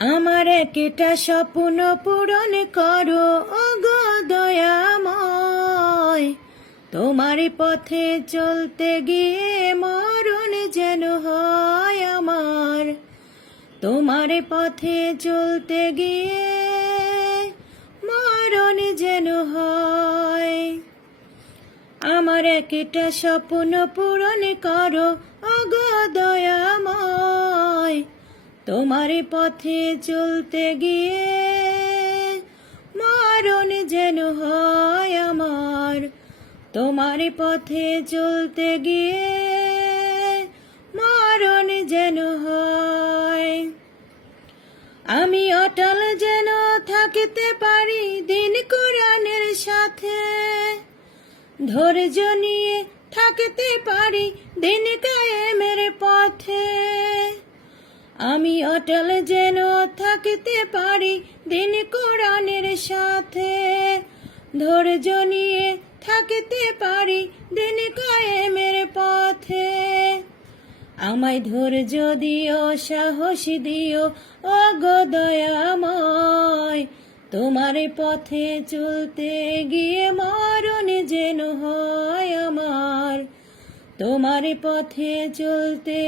আমার একটা স্বপ্ন পূরণ করো ওগো দয়াময়, তোমার পথে চলতে গিয়ে মরণ যেন হয় আমার। তোমার পথে চলতে গিয়ে মরণ যেন হয়। আমার একটা স্বপ্ন পূরণ করো ওগো দয়াময়, তোমার পথে চলতে গিয়ে মরণ যেন হয় আমার। তোমার পথে চলতে গিয়ে মরণ যেন হয়। আমি অটল যেন থাকতে পারি দিন কোরআনের সাথে, ধৈর্য নিয়ে থাকতে পারি দিন কায়েমের পথে। আমি অটল যেন থাকতে পারি দিন কোরআনের সাথে, ধৈর্য নিয়ে থাকতে পারি দিন কায়েমের পথে। আমায় ধৈর্য দিও, সাহস দিও ওগো দয়াময়, তোমার পথে চলতে গিয়ে মরণ যেন হয় আমার। তোমার পথে চলতে